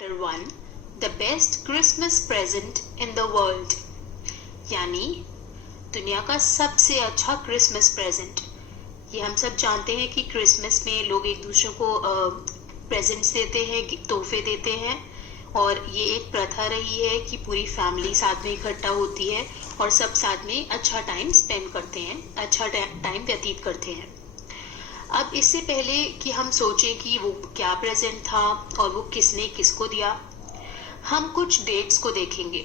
Chapter 1 the best Christmas present in the world, यानी दुनिया का सबसे अच्छा क्रिसमस प्रेजेंट। ये हम सब जानते हैं कि क्रिसमस में लोग एक दूसरे को प्रेजेंट्स देते हैं, तोहफे देते हैं, और ये एक प्रथा रही है कि पूरी फैमिली साथ में इकट्ठा होती है और सब साथ में अच्छा टाइम स्पेंड करते हैं, अच्छा टाइम व्यतीत करते हैं। अब इससे पहले कि हम सोचें कि वो क्या प्रेजेंट था और वो किसने किसको दिया, हम कुछ डेट्स को देखेंगे।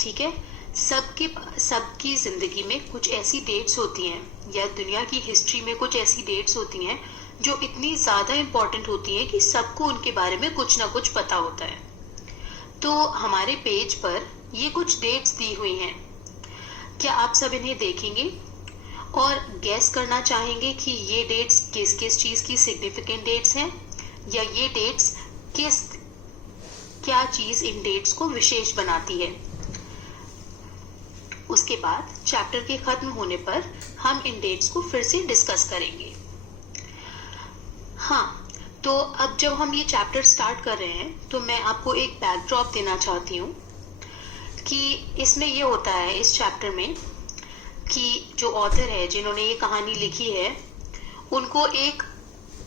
ठीक है, सबकी जिंदगी में कुछ ऐसी डेट्स होती हैं, या दुनिया की हिस्ट्री में कुछ ऐसी डेट्स होती हैं जो इतनी ज्यादा इम्पोर्टेंट होती हैं कि सबको उनके बारे में कुछ ना कुछ पता होता है। तो हमारे पेज पर ये कुछ डेट्स दी हुई हैं। क्या आप सब इन्हें देखेंगे और गैस करना चाहेंगे कि ये डेट्स किस किस चीज की सिग्निफिकेंट डेट्स हैं, या ये डेट्स क्या चीज इन डेट्स को विशेष बनाती है। उसके बाद चैप्टर के खत्म होने पर हम इन डेट्स को फिर से डिस्कस करेंगे। हाँ, तो अब जब हम ये चैप्टर स्टार्ट कर रहे हैं तो मैं आपको एक बैकड्रॉप देना चाहती हूँ कि इसमें ये होता है, इस चैप्टर में, कि जो ऑथर है जिन्होंने ये कहानी लिखी है, उनको एक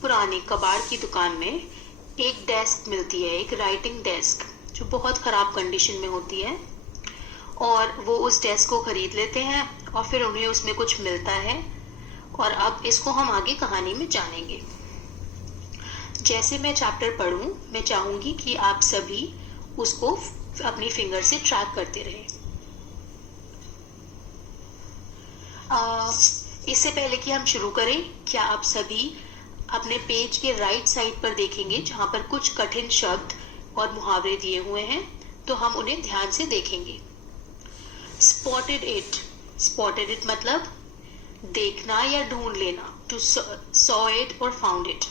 पुरानी कबाड़ की दुकान में एक डेस्क मिलती है, एक राइटिंग डेस्क, जो बहुत खराब कंडीशन में होती है, और वो उस डेस्क को खरीद लेते हैं और फिर उन्हें उसमें कुछ मिलता है। और अब इसको हम आगे कहानी में जानेंगे। जैसे मैं चैप्टर पढ़ूं, मैं चाहूंगी कि आप सभी उसको अपनी फिंगर से ट्रैक करते रहें। इससे पहले कि हम शुरू करें, क्या आप सभी अपने पेज के राइट साइड पर देखेंगे जहां पर कुछ कठिन शब्द और मुहावरे दिए हुए हैं, तो हम उन्हें ध्यान से देखेंगे। स्पॉटेड इट मतलब देखना या ढूंढ लेना, टू सॉ इट और फाउंड इट।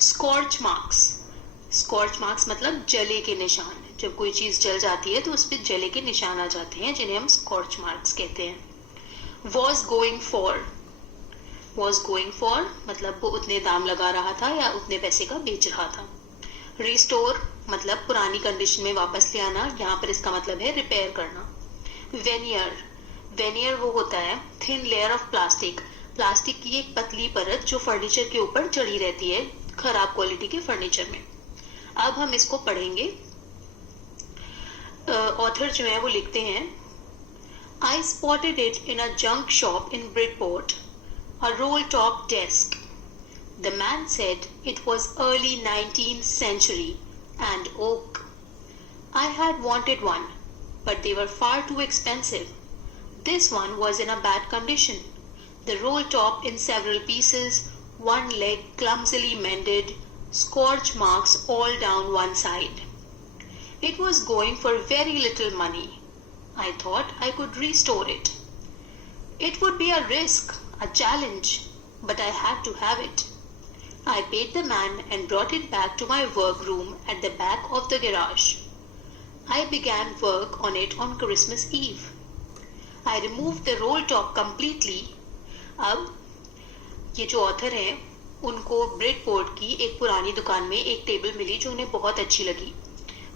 स्कॉर्च मार्क्स मतलब जले के निशान। जब कोई चीज जल जाती है तो उस पर जले के निशान आ जाते हैं, जिन्हें हम स्कॉर्च मार्क्स कहते हैं। was going for मतलब वो उतने दाम लगा रहा था या उतने पैसे का बेच रहा था। रिस्टोर मतलब पुरानी कंडीशन में वापस ले आना, यहाँ पर इसका मतलब है रिपेयर करना। वेनियर वो होता है थिन लेयर ऑफ प्लास्टिक की एक पतली परत जो फर्नीचर के ऊपर चढ़ी रहती है, खराब क्वालिटी के फर्नीचर में। अब हम इसको पढ़ेंगे। ऑथर जो है वो लिखते हैं, I spotted it in a junk shop in Bridport, a roll-top desk. The man said it was early 19th century and oak. I had wanted one, but they were far too expensive. This one was in a bad condition. The roll-top in several pieces, one leg clumsily mended, scorch marks all down one side. It was going for very little money. I thought I could restore it. It would be a risk, a challenge, but I had to have it. I paid the man and brought it back to my workroom at the back of the garage. I began work on it on Christmas Eve. I removed the roll top completely. अब ये जो author हैं, उनको Bridport की एक पुरानी दुकान में एक टेबल मिली जो उन्हें बहुत अच्छी लगी।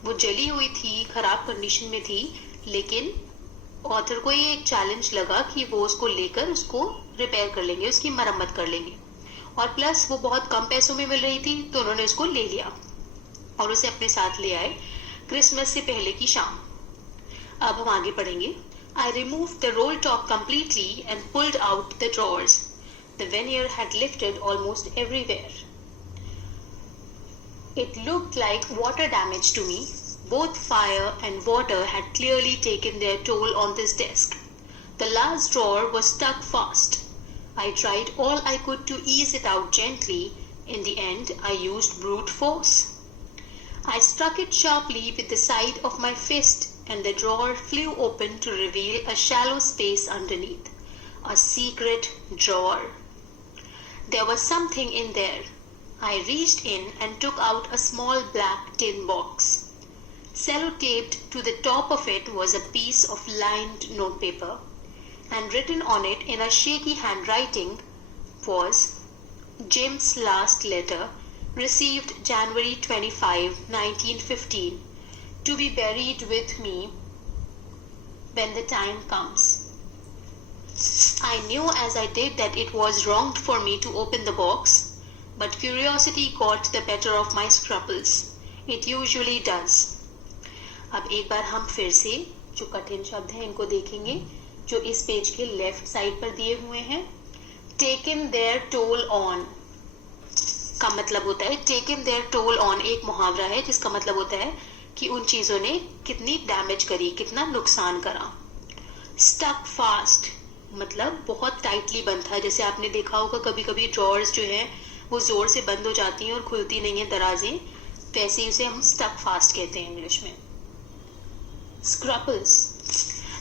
वो जली हुई थी, खराब कंडीशन में थी, लेकिन ऑथर को ये एक चैलेंज लगा कि वो उसको लेकर उसको रिपेयर कर लेंगे, उसकी मरम्मत कर लेंगे, और प्लस वो बहुत कम पैसों में मिल रही थी, तो उन्होंने उसको ले लिया और उसे अपने साथ ले आए क्रिसमस से पहले की शाम। अब हम आगे पढ़ेंगे। I removed the roll top completely and pulled out the drawers. The veneer had lifted almost everywhere. It looked like water damage to me. Both fire and water had clearly taken their toll on this desk. The last drawer was stuck fast. I tried all I could to ease it out gently. In the end, I used brute force. I struck it sharply with the side of my fist, and the drawer flew open to reveal a shallow space underneath. A secret drawer. There was something in there. I reached in and took out a small black tin box. Sellotaped to the top of it was a piece of lined notepaper, and written on it in a shaky handwriting was Jim's last letter received January 25, 1915, to be buried with me when the time comes. I knew as I did that it was wrong for me to open the box, but curiosity got the better of my scruples. It usually does. अब एक बार हम फिर से जो कठिन शब्द हैं इनको देखेंगे जो इस पेज के लेफ्ट साइड पर दिए हुए हैं. Taken their toll on का मतलब होता है taken their toll on एक मुहावरा है जिसका मतलब होता है कि उन चीजों ने कितनी डैमेज करी, कितना नुकसान करा. Stuck fast मतलब बहुत टाइटली बंद था. जैसे आपने देखा होगा कभी कभी ड्रॉर्स जो है वो जोर से बंद हो जाती हैं और खुलती नहीं है दराजें, वैसे ही उसे हम स्टक फास्ट कहते हैं इंग्लिश में. स्क्रपल्स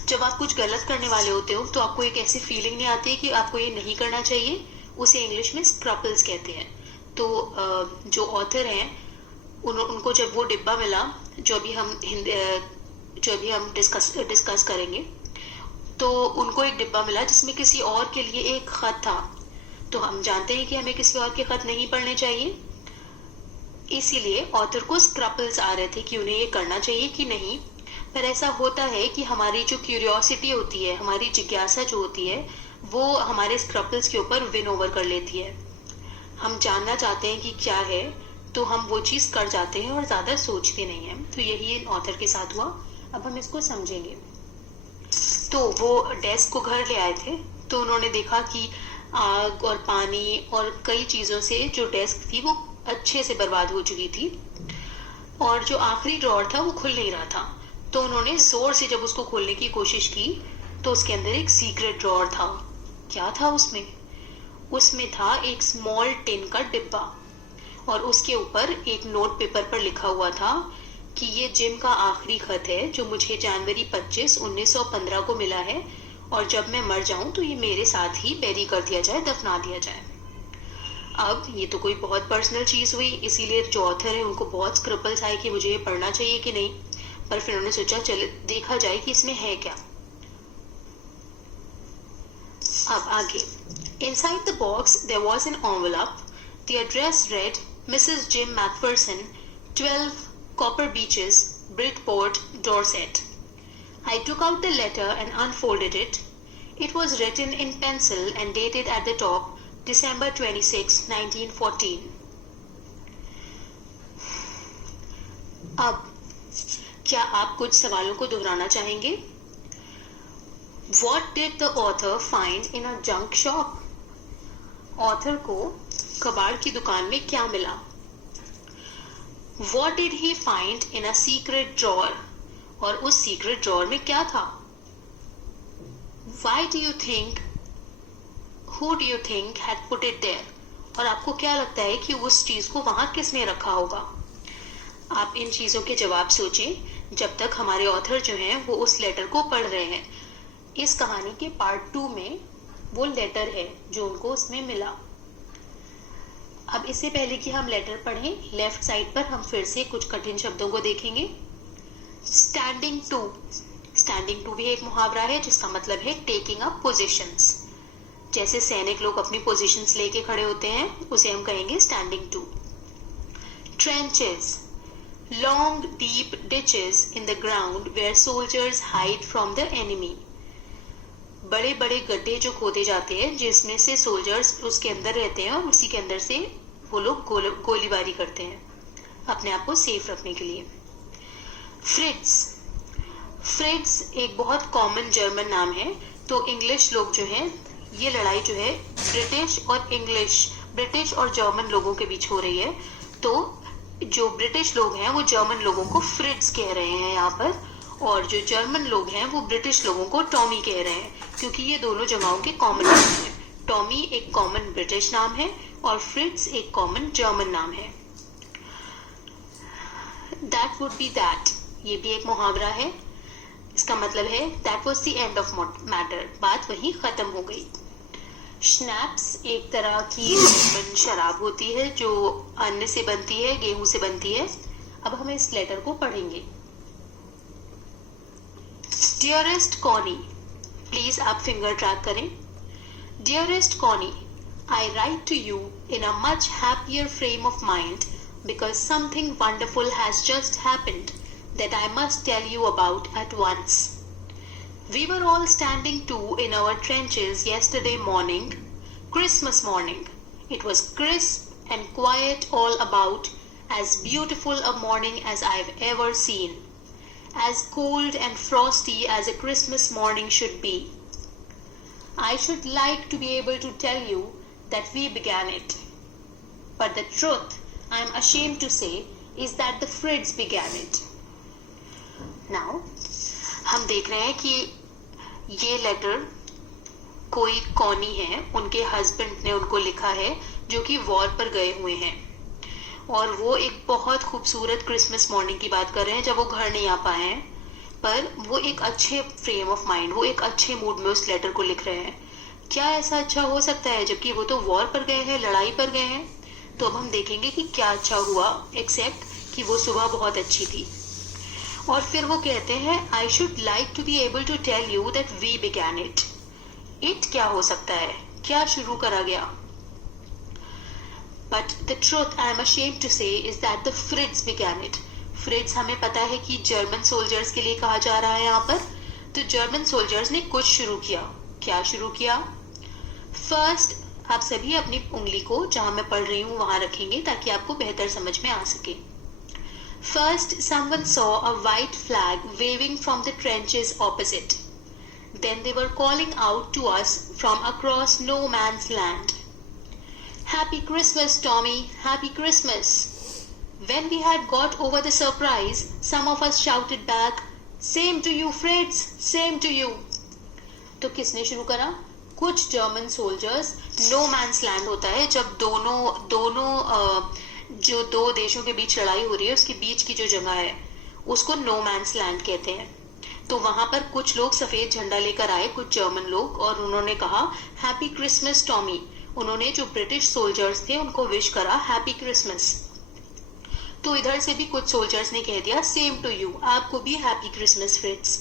जब आप कुछ गलत करने वाले होते हो तो आपको एक ऐसी फीलिंग नहीं आती है कि आपको ये नहीं करना चाहिए, उसे इंग्लिश में स्क्रपल्स कहते हैं. तो जो ऑथर हैं उनको जब वो डिब्बा मिला जो अभी हम डिस्कस करेंगे, तो उनको एक डिब्बा मिला जिसमें किसी और के लिए एक खत था. तो हम जानते हैं कि हमें किसी और के खत नहीं पढ़ने चाहिए, इसीलिए ऑथर को स्क्रपल्स आ रहे थे कि उन्हें ये करना चाहिए कि नहीं. पर ऐसा होता है कि हमारी जो क्यूरियोसिटी होती है, हमारी जिज्ञासा जो होती है, वो हमारे स्क्रपल्स के ऊपर विन ओवर कर लेती है. हम जानना चाहते हैं कि क्या है, तो हम वो चीज कर जाते हैं और ज्यादा सोचते नहीं हैं. तो यही इन ऑथर के साथ हुआ. अब हम इसको समझेंगे. तो वो डेस्क को घर ले आए थे, तो उन्होंने देखा कि आग और पानी और कई चीजों से जो डेस्क थी वो अच्छे से बर्बाद हो चुकी थी और जो आखिरी ड्रॉर था वो खुल नहीं रहा था. तो उन्होंने जोर से जब उसको खोलने की कोशिश की तो उसके अंदर एक सीक्रेट ड्रॉर था. क्या था उसमें? उसमें था एक स्मॉल टिन का डिब्बा और उसके ऊपर एक नोट पेपर पर लिखा हुआ था कि ये जिम का आखिरी खत है जो मुझे जनवरी 25, 1915 को मिला है और जब मैं मर जाऊं तो ये मेरे साथ ही बेरी कर दिया जाए, दफना दिया जाए. अब ये तो कोई बहुत पर्सनल चीज हुई, इसीलिए जो ऑथर है उनको बहुत स्क्रपल्स आए कि मुझे ये पढ़ना चाहिए कि नहीं. पर फिर उन्होंने सोचा चल देखा जाए कि इसमें है क्या. अब आगे. Inside the box there was an envelope. The address read Mrs. Jim Macpherson, 12 Copper Beeches, Bridport, Dorset. I took out the letter and unfolded it. It was written in pencil and dated at the top December 26, 1914. अब क्या आप कुछ सवालों को दोहराना चाहेंगे? What did the author find in a junk shop? Author को कबाड़ की दुकान में क्या मिला? What did he find in a secret drawer? और उस सीक्रेट ड्रॉर में क्या था? Why do you think? Who do you think had put it there? और आपको क्या लगता है कि उस चीज को वहां किसने रखा होगा? आप इन चीजों के जवाब सोचें जब तक हमारे ऑथर जो हैं वो उस लेटर को पढ़ रहे हैं. इस कहानी के पार्ट 2 में वो लेटर है जो उनको उसमें मिला. अब इससे पहले कि हम लेटर पढ़ें, लेफ्ट साइड पर हम फिर से कुछ कठिन शब्दों को देखेंगे. Standing two. स्टैंडिंग टू भी एक मुहावरा है जिसका मतलब है टेकिंग अप पोजीशंस. जैसे सैनिक लोग अपनी पोजीशंस लेके खड़े होते हैं, उसे हम कहेंगे standing to. Trenches. Long deep ditches in the ground where soldiers hide from the enemy. बड़े बड़े गड्ढे जो खोदे जाते हैं जिसमें से सोल्जर्स उसके अंदर रहते हैं और उसी के अंदर से वो लोग गोलीबारी करते हैं अपने आप को सेफ रखने के लिए. फ्रिट्स. फ्रिट्स एक बहुत कॉमन जर्मन नाम है. तो इंग्लिश लोग जो हैं, ये लड़ाई जो है ब्रिटिश और जर्मन लोगों के बीच हो रही है. तो जो ब्रिटिश लोग हैं वो जर्मन लोगों को फ्रिट्स कह रहे हैं यहाँ पर, और जो जर्मन लोग हैं वो ब्रिटिश लोगों को टॉमी कह रहे हैं, क्योंकि ये दोनों जगहों के कॉमन नाम हैं. टॉमी एक कॉमन ब्रिटिश नाम है और फ्रिट्स एक कॉमन जर्मन नाम है. दैट वुड बी दैट, ये भी एक मुहावरा है. इसका मतलब है that was the end of matter, बात वहीं खत्म हो गई. स्नैप्स एक तरह की जर्मन शराब होती है जो अन्न से बनती है, गेहूं से बनती है. अब हम इस लेटर को पढ़ेंगे. Dearest Connie. प्लीज आप फिंगर ट्रैक करें. Dearest Connie, I write to you in a much happier frame of mind because something wonderful has just happened that I must tell you about at once. We were all standing to in our trenches yesterday morning, Christmas morning. It was crisp and quiet all about, as beautiful a morning as I've ever seen, as cold and frosty as a Christmas morning should be. I should like to be able to tell you that we began it. But the truth, I'm ashamed to say, is that the Frids began it. Now, हम देख रहे हैं कि ये letter कोई Connie है, उनके husband ने उनको लिखा है जो कि वॉर पर गए हुए हैं, और वो एक बहुत खूबसूरत क्रिसमस मॉर्निंग की बात कर रहे हैं जब वो घर नहीं आ पाए हैं, पर वो एक अच्छे फ्रेम ऑफ माइंड, वो एक अच्छे मूड में उस लेटर को लिख रहे हैं. क्या ऐसा अच्छा हो सकता है जबकि वो तो वॉर पर गए हैं, लड़ाई पर गए हैं. तो अब हम देखेंगे कि क्या अच्छा हुआ, एक्सेप्ट कि वो सुबह बहुत अच्छी थी. और फिर वो कहते हैं I should like to be able to tell you that we began it. It क्या हो सकता है, क्या शुरू करा गया. But the truth I am ashamed to say is that the friends began it. Friends हमें पता है कि जर्मन सोल्जर्स के लिए कहा जा रहा है यहाँ पर. तो जर्मन सोल्जर्स ने कुछ शुरू किया. क्या शुरू किया. फर्स्ट, आप सभी अपनी उंगली को जहां मैं पढ़ रही हूं वहां रखेंगे ताकि आपको बेहतर समझ में आ सके. First, someone saw a white flag waving from the trenches opposite. Then they were calling out to us from across no man's land. Happy Christmas, Tommy! Happy Christmas! When we had got over the surprise, some of us shouted back, Same to you, Frids! Same to you! तो किसने शुरू करा. कुछ German soldiers. No man's land होता है जब दोनों जो दो देशों के बीच लड़ाई हो रही है उसके बीच की जो जगह है उसको नो मैन्स लैंड कहते हैं. तो वहां पर कुछ लोग सफेद झंडा लेकर आए, कुछ जर्मन लोग, और उन्होंने कहा हैप्पी क्रिसमस टॉमी. उन्होंने जो ब्रिटिश सोल्जर्स थे उनको विश करा हैप्पी क्रिसमस. तो इधर से भी कुछ सोल्जर्स ने कह दिया सेम टू यू, आपको भी हैप्पी क्रिसमस फ्रेंड्स.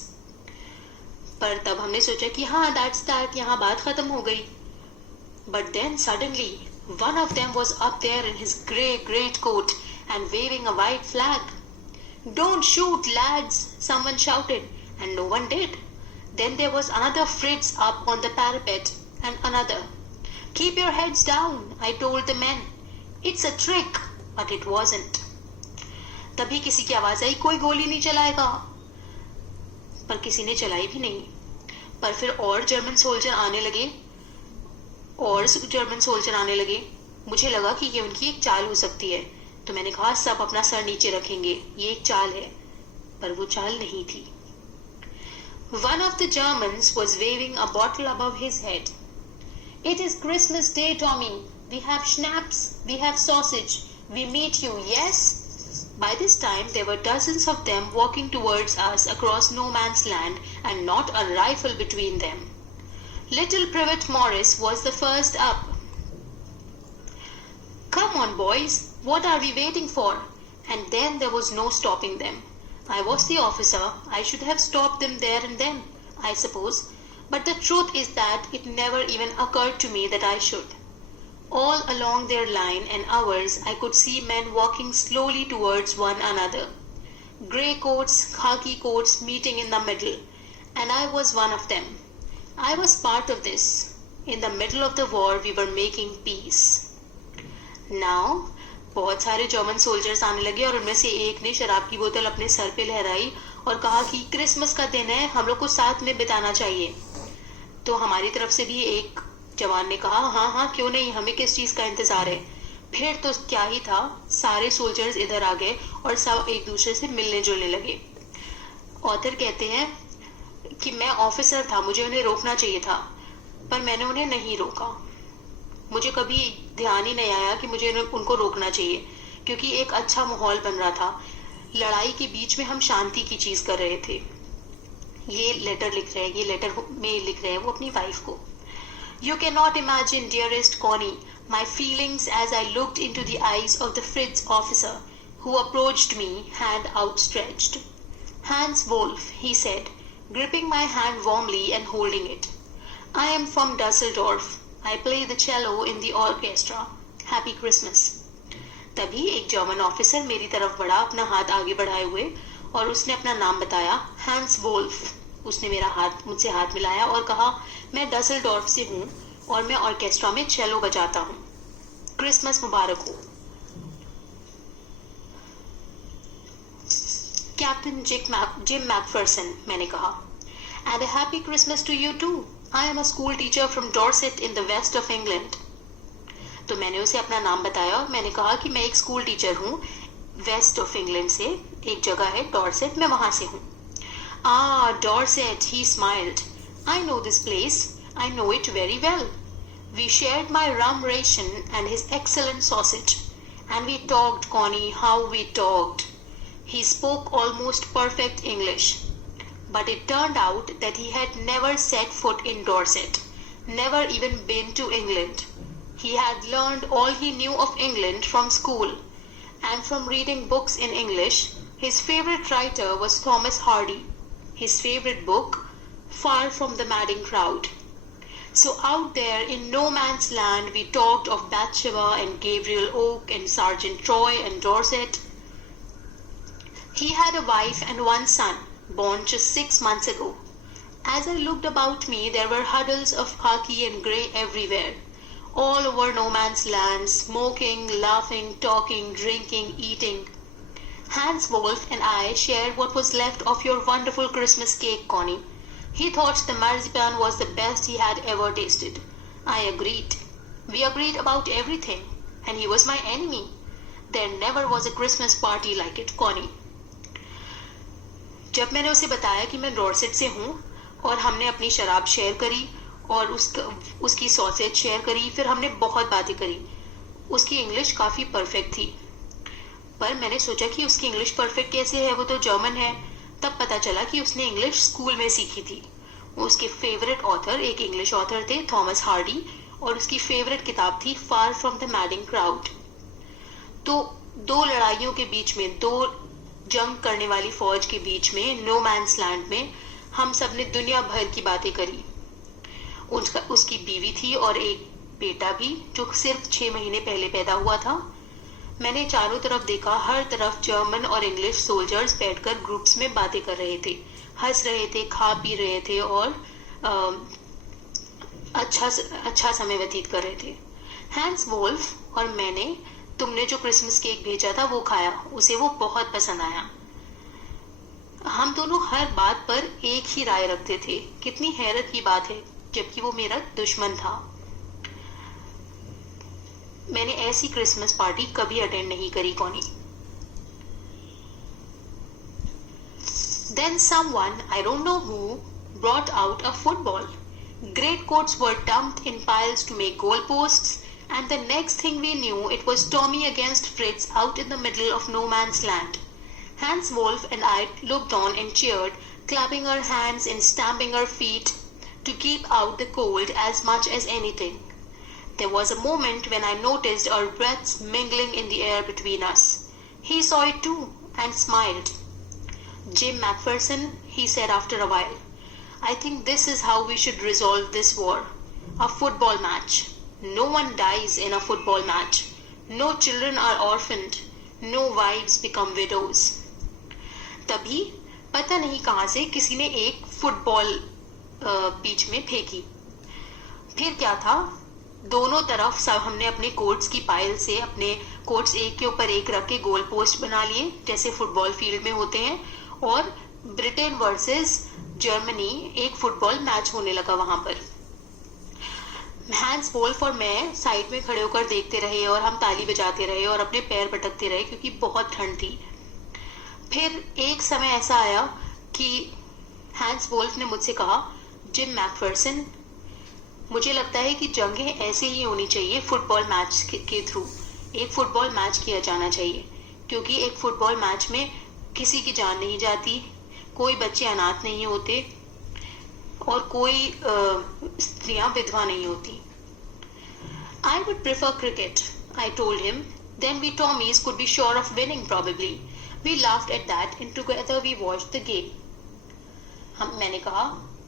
पर तब हमने सोचा कि हाँ दैट्स दैट, यहाँ बात खत्म हो गई. But then suddenly one of them was up there in his grey greatcoat and waving a white flag. Don't shoot, lads, someone shouted, and no one did. Then there was another Fritz up on the parapet, and another. Keep your heads down, I told the men. It's a trick, but it wasn't. तभी किसी की आवाज आई, कोई गोली नहीं चलाएगा. पर किसी ने चलाई भी नहीं. पर फिर और जर्मन सोल्जर आने लगे. मुझे लगा कि ये उनकी एक चाल हो सकती है, तो मैंने कहा सब अपना सर नीचे रखेंगे, ये एक चाल है. पर वो चाल नहीं थी. One of the Germans was waving a bottle above his head. It is Christmas Day, Tommy. We have schnapps, we have sausage. We meet you, yes? By this time there were dozens of them walking towards us across no man's land and not a rifle between them. Little Privet Morris was the first up. Come on, boys, what are we waiting for? And then there was no stopping them. I was the officer. I should have stopped them there and then, I suppose. But the truth is that it never even occurred to me that I should. All along their line and ours, I could see men walking slowly towards one another. Grey coats, khaki coats meeting in the middle. And I was one of them. I was part of this. In the middle of the war, we were making peace. Now, बहुत सारे German soldiers आने लगे और उनमें से एक ने शराब की बोतल अपने सर पे लहराई और कहा कि क्रिसमस का दिन है, हम लोग को साथ में बिताना चाहिए. तो हमारी तरफ से भी एक जवान ने कहा हाँ हाँ क्यों नहीं, हमें किस चीज का इंतजार है. फिर तो क्या ही था, सारे सोल्जर्स इधर आ गए और सब एक दूसरे से मिलने जुलने लगे. ऑथर कहते हैं कि मैं ऑफिसर था, मुझे उन्हें रोकना चाहिए था, पर मैंने उन्हें नहीं रोका. मुझे कभी ध्यान ही नहीं आया कि मुझे उनको रोकना चाहिए, क्योंकि एक अच्छा माहौल बन रहा था. लड़ाई के बीच में हम शांति की चीज कर रहे थे. ये लेटर में लिख रहे हैं वो अपनी वाइफ को. You cannot imagine, dearest Connie, my feelings as I looked into the eyes of the Fritz officer, who approached me, hand outstretched. Hans Wolf, he said, gripping my hand warmly and holding it. I am from Dusseldorf. I play the cello in the orchestra. Happy Christmas. तभी एक German officer मेरी तरफ बढ़ा अपना हाथ आगे बढ़ाए हुए और उसने अपना नाम बताया, हैंस वोल्फ। उसने मुझसे हाथ मिलाया और कहा, मैं डसेल्डॉर्फ से हूँ और मैं ऑर्केस्ट्रा में चेलो बजाता हूँ। क्रिसमस मुबारक हो। कैप्टन जिम मैकफर्सन, मैंने कहा। And a happy Christmas to you too. I am a school teacher from Dorset in the west of England. तो मैंने उसे अपना नाम बताया और मैंने कहा कि मैं एक स्कूल टीचर हूँ वेस्ट ऑफ इंग्लैंड से, एक जगह है डॉर्सेट, मैं वहां से हूँ। Dorset, he smiled. I know this place, I know it very well. We shared my rum ration and his excellent sausage, and we talked, Connie, how we talked. He spoke almost perfect English, but it turned out that he had never set foot in Dorset, never even been to England. He had learned all he knew of England from school, and from reading books in English. His favourite writer was Thomas Hardy. His favourite book, Far from the Madding Crowd. So out there in no man's land we talked of Bathsheba and Gabriel Oak and Sergeant Troy and Dorset. He had a wife and one son, born just 6 months ago. As I looked about me, there were huddles of khaki and grey everywhere, all over no man's land, smoking, laughing, talking, drinking, eating. Hans Wolf and I shared what was left of your wonderful Christmas cake, Connie. He thought the marzipan was the best he had ever tasted. I agreed. We agreed about everything, and he was my enemy. There never was a Christmas party like it, Connie. जब मैंने उसे बताया कि मैं Dorset से हूँ और हमने अपनी शराब शेयर करी और उसकी सॉसेज शेयर करी, फिर हमने बहुत बातें करी। उसकी इंग्लिश काफी परफेक्ट थी, पर मैंने सोचा कि उसकी इंग्लिश परफेक्ट कैसे है, वो तो जर्मन है। तब पता चला कि उसने इंग्लिश स्कूल में सीखी थी। उसके फेवरेट ऑथर एक इंग्लिश ऑथर थे, थॉमस हार्डी, और उसकी फेवरेट किताब थी far from the madding crowd. तो 2 लड़ाइयों के बीच में, 2 जंग करने वाली फौज के बीच में, नो मैन्स लैंड में, हम सब ने दुनिया भर की बातें करी। उसकी बीवी थी और एक बेटा भी, जो सिर्फ 6 महीने पहले पैदा हुआ था। मैंने चारों तरफ देखा, हर तरफ जर्मन और इंग्लिश सोल्जर्स बैठकर ग्रुप्स में बातें कर रहे थे, हंस रहे थे, खा पी रहे थे और अच्छा समय व्यतीत कर रहे थे। हैंस वोल्फ और मैंने तुमने जो क्रिसमस केक भेजा था वो खाया, उसे वो बहुत पसंद आया। हम दोनों हर बात पर एक ही राय रखते थे। कितनी हैरत की बात है, जबकि वो मेरा दुश्मन था। मैंने ऐसी क्रिसमस पार्टी कभी अटेंड नहीं करी, Connie. Then someone, I don't know who, brought out a football. Great coats were dumped in piles to make goalposts, and the next thing we knew, it was Tommy against Fritz out in the middle of no man's land. Hans Wolf and I looked on and cheered, clapping our hands and stamping our feet to keep out the cold as much as anything. There was a moment when I noticed our breaths mingling in the air between us. He saw it too and smiled. Jim Macpherson, he said after a while, I think this is how we should resolve this war. A football match. No one dies in a football match. No children are orphaned. No wives become widows. तभी पता नहीं कहां से किसी ने एक football बीच में फेंकी। फिर क्या था, दोनों तरफ सब हमने अपने कोट्स की पाइल से अपने कोट्स एक के ऊपर एक रख के गोल पोस्ट बना लिए, जैसे फुटबॉल फील्ड में होते हैं, और ब्रिटेन वर्सेस जर्मनी एक फुटबॉल मैच होने लगा वहां पर। हैंस वोल्फ और मैं साइड में खड़े होकर देखते रहे और हम ताली बजाते रहे और अपने पैर पटकते रहे, क्योंकि बहुत ठंड थी। फिर एक समय ऐसा आया कि हैंस वोल्फ ने मुझसे कहा, जिम मैकफर्सन, मुझे लगता है कि जंगें ऐसे ही होनी चाहिए, फुटबॉल मैच के थ्रू एक फुटबॉल मैच किया जाना चाहिए, क्योंकि एक फुटबॉल मैच में किसी की जान नहीं जाती, कोई बच्चे अनाथ नहीं होते और कोई स्त्रियां विधवा नहीं होती। I would prefer cricket, I told him. Then we Tommies could be sure of winning probably. We laughed at that and together we watched the game. मैंने कहा,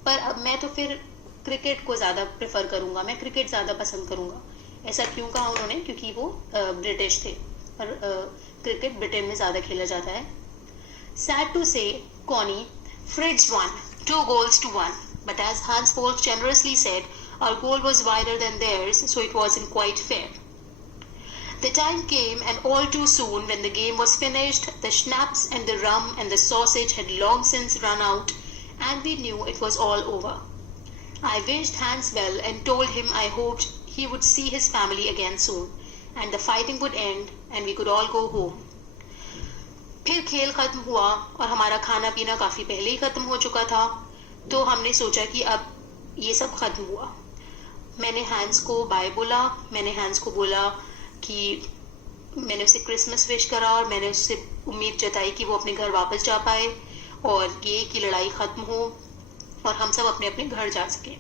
पर अब मैं तो फिर क्रिकेट को ज़्यादा प्रेफर करूँगा, मैं क्रिकेट ज़्यादा पसंद करूँगा। ऐसा क्यों कहा उन्होंने? क्योंकि वो ब्रिटिश थे और क्रिकेट ब्रिटेन में ज़्यादा खेला जाता है। Sad to say, Connie, Fritz won 2 goals to 1, but as Hans Wolf generously said, our goal was wider than theirs, so it wasn't quite fair. The time came, and all too soon, when the game was finished, the schnapps and the rum and the sausage had long since run out, and we knew it was all over. I wished Hans well and told him I hoped he would see his family again soon, and the fighting would end, and we could all go home. फिर खेल खत्म हुआ और हमारा खाना पीना काफ़ी पहले ही खत्म हो चुका था, तो हमने सोचा कि अब ये सब खत्म हुआ। मैंने हैंस को बाय बोला, मैंने हैंस को बोला कि मैंने उसे क्रिसमस विश करा और मैंने उससे उम्मीद जताई कि वो अपने घर वापस जा पाए और ये कि लड़ाई खत्म हो और हम सब अपने अपने घर जा सके।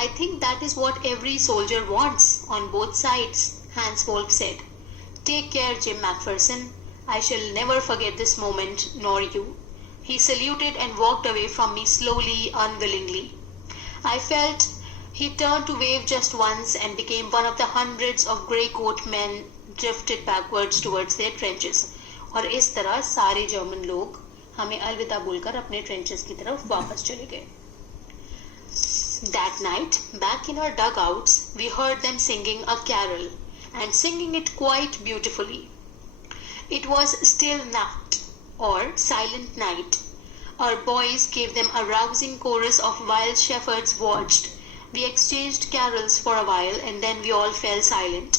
I think that is what every soldier wants on both sides, Hans Wolf said. Take care, Jim Macpherson. I shall never forget this moment, nor you. He saluted and walked away from me slowly, unwillingly. I felt he turned to wave just once and became one of the hundreds of grey coat men drifted backwards towards their trenches. और इस तरह सारे German लोग हमें अलविदा बोलकर अपने trenches की तरफ वापस चले गए। That night, back in our dugouts, we heard them singing a carol, and singing it quite beautifully. It was Still Nacht, or Silent Night. Our boys gave them a rousing chorus of While Shepherds Watched. We exchanged carols for a while, and then we all fell silent.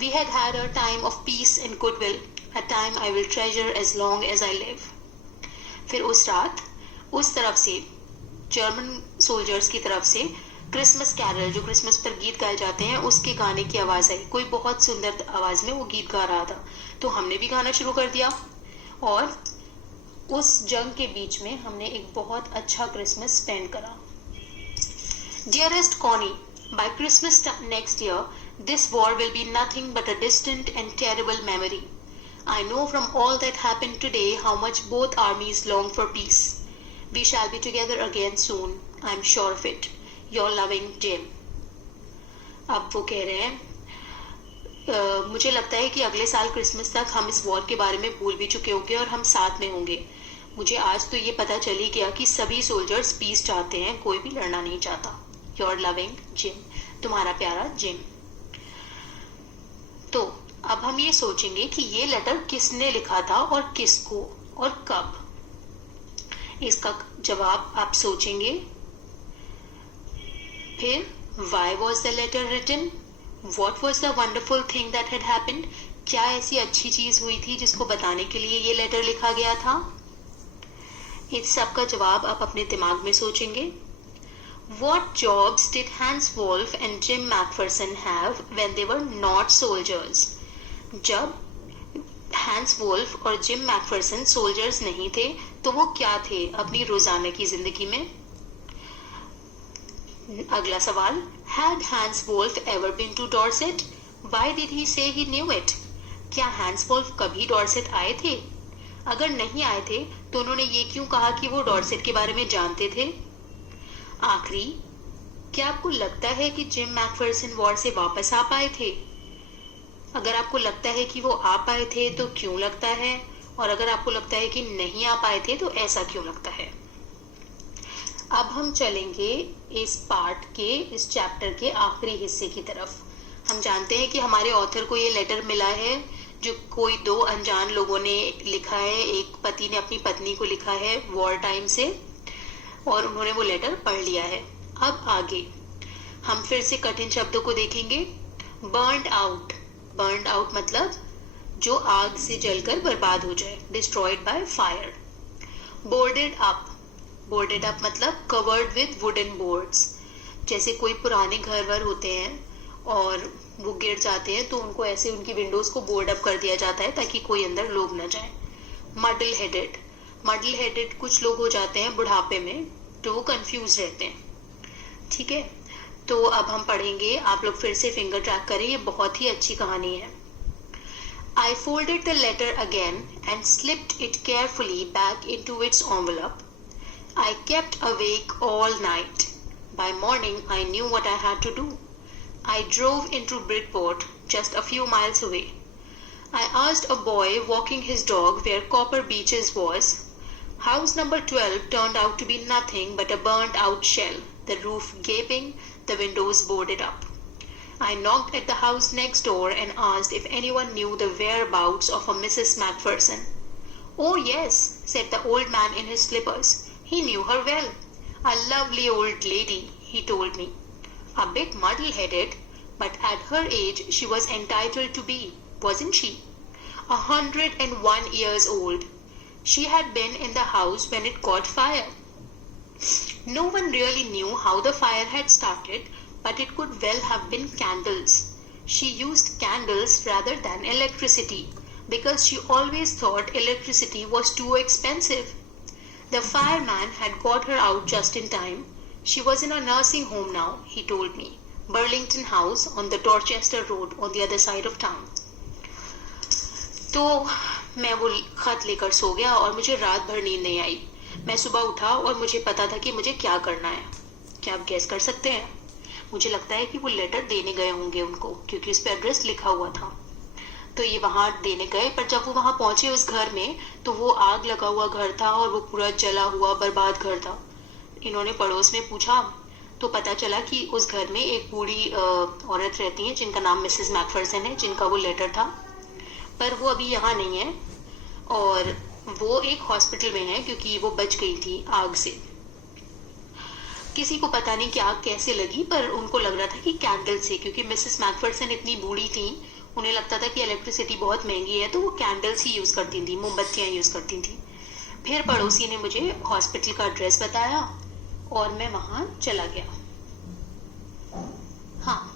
We had had a time of peace and goodwill, a time I will treasure as long as I live. फिर उस रात उस तरफ से German soldiers की तरफ से Christmas Carol, जो क्रिसमस पर गीत गाए जाते हैं, उसके गाने की आवाज़ आई। कोई बहुत सुंदर आवाज़ में वो गीत गा रहा था, तो हमने भी गाना शुरू कर दिया और उस जंग के बीच में हमने एक बहुत अच्छा क्रिसमस स्पेंड करा। Dearest Connie, by Christmas next year, this war will be nothing but a distant and terrible memory. I know from all that happened today how much both armies long for peace. We shall be together again soon, I am sure of it. Your loving Jim. अब वो कह रहे हैं मुझे लगता है कि अगले साल क्रिसमस तक हम इस वॉर के बारे में भूल भी चुके होंगे और हम साथ में होंगे। मुझे आज तो ये पता चल ही गया कि सभी सोल्जर्स पीस चाहते हैं, कोई भी लड़ना नहीं चाहता। योर लविंग जिम, तुम्हारा प्यारा जिम। तो अब हम ये सोचेंगे कि ये लेटर किसने लिखा था और किसको और कब। इसका जवाब आप सोचेंगे। फिर why was the letter written? What was the wonderful thing that had happened? क्या ऐसी अच्छी चीज हुई थी जिसको बताने के लिए ये लेटर लिखा गया था? इस सब का जवाब आप अपने दिमाग में सोचेंगे। What jobs did Hans Wolf and Jim Macpherson have when they were not soldiers? जब हैंस वोल्फ और जिम मैकफरसन सोल्जर्स नहीं थे तो वो क्या थे अपनी रोजाना की जिंदगी में? अगला सवाल, Had Hans Wolf ever been to Dorset? Why did he say he knew it? क्या हैंस वोल्फ कभी डॉर्सेट आए थे? अगर नहीं आए थे तो उन्होंने ये क्यों कहा कि वो डॉर्सेट के बारे में जानते थे? आखिरी, क्या आपको लगता है कि जिम मैकफरसन वॉर से वापस आ पाए थे? अगर आपको लगता है कि वो आ पाए थे तो क्यों लगता है, और अगर आपको लगता है कि नहीं आ पाए थे तो ऐसा क्यों लगता है? अब हम चलेंगे इस पार्ट के, इस चैप्टर के आखिरी हिस्से की तरफ। हम जानते हैं कि हमारे ऑथर को ये लेटर मिला है जो कोई दो अनजान लोगों ने लिखा है। एक पति ने अपनी पत्नी को लिखा है वॉर टाइम से और उन्होंने वो लेटर पढ़ लिया है। अब आगे हम फिर से कठिन शब्दों को देखेंगे। बर्न्ड आउट, बर्न्ड आउट मतलब जो आग से जलकर बर्बाद हो जाए, destroyed by fire. Boarded up, boarded up मतलब कवर्ड विद वुडन बोर्ड्स। जैसे कोई पुराने घर वर होते हैं और वो गिर जाते हैं तो उनको ऐसे उनकी विंडोज को बोर्ड अप कर दिया जाता है ताकि कोई अंदर लोग न जाए। मडल हेडेड, मडल हेडेड कुछ लोग हो जाते हैं बुढ़ापे में तो वो कंफ्यूज रहते हैं। ठीक है, तो अब हम पढ़ेंगे, आप लोग फिर से फिंगर ट्रैक करें, ये बहुत ही अच्छी कहानी है। I folded the letter again and slipped it carefully back into its envelope. I kept awake all night. By morning, I knew what I had to do. I drove into Bridport, just a few miles away. I asked a boy walking his dog where Copper Beeches was. House number 12 turned out to be nothing but a burnt out shell, the roof gaping, the windows boarded up. I knocked at the house next door and asked if anyone knew the whereabouts of a Mrs. Macpherson. "Oh, yes," said the old man in his slippers. He knew her well. "A lovely old lady," he told me. A bit muddle-headed, but at her age she was entitled to be, wasn't she? 101 years old. She had been in the house when it caught fire. No one really knew how the fire had started, but it could well have been candles. She used candles rather than electricity, because she always thought electricity was too expensive. The fireman had got her out just in time. She was in a nursing home now, he told me. Burlington House on the Dorchester Road on the other side of town. तो मैं वो खत लेकर सो गया और मुझे रात भर नींद नहीं आई. मैं सुबह उठा और मुझे पता था कि मुझे क्या करना है. क्या आप गैस कर सकते हैं? मुझे लगता है कि वो लेटर देने गए होंगे उनको, क्योंकि उस पर एड्रेस लिखा हुआ था. तो ये वहां देने गए, पर जब वो वहां पहुंचे उस घर में, तो वो आग लगा हुआ घर था और वो पूरा जला हुआ बर्बाद घर था. इन्होंने पड़ोस में पूछा तो पता चला कि उस घर में एक बूढ़ी औरत रहती है जिनका नाम मिसेस मैकफरसन है, जिनका वो लेटर था. पर वो अभी यहाँ नहीं है और वो एक हॉस्पिटल में है क्योंकि वो बच गई थी आग से. किसी को पता नहीं कि आग कैसे लगी, पर उनको लग रहा था कि कैंडल से, क्योंकि मिसेस मैकफरसन इतनी बूढ़ी थी, उन्हें लगता था कि इलेक्ट्रिसिटी बहुत महंगी है, तो वो कैंडल्स ही यूज करती थी, मोमबत्तियां यूज करती थी. फिर पड़ोसी ने मुझे हॉस्पिटल का एड्रेस बताया और मैं वहां चला गया. हाँ,